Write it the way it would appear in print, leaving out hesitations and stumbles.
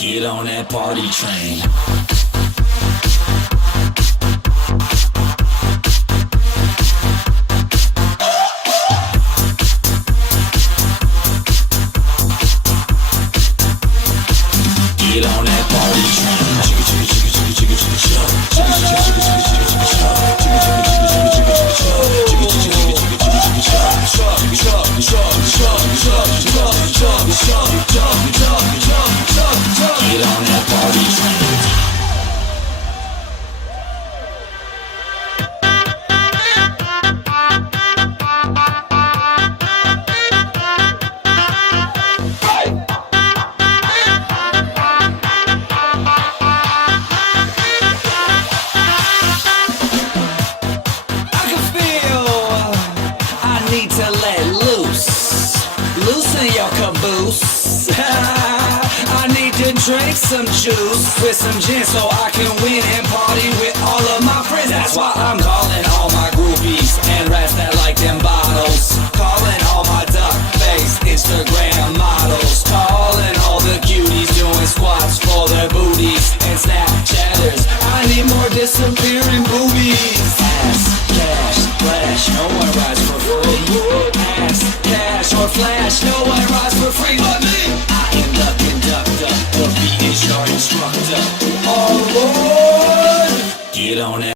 Get on that party train. Get on that party train. Chicka chicka chicka chicka chicka chicka chicka. Chicka chicka chicka chicka chicka chicka chicka. Chicka chicka chicka chicka chicka chicka chicka. Chicka chicka chicka chicka chicka chicka chicka. Get on that party train. Need to let loose, loosen your caboose. I need to drink some juice with some gin so I can win and party with all of my friends. That's why I'm calling all my groupies and rats that like them bottles. Calling all my duck-faced Instagram models. Calling all the cuties doing squats for their booties and Snapchatters. I need more disappearing boobies. Ass, cash, flash, no one rides for free. Ass, cash, or flash, no one rides for free but me. I am the conductor, the beat is your instructor. All aboard! Get on that.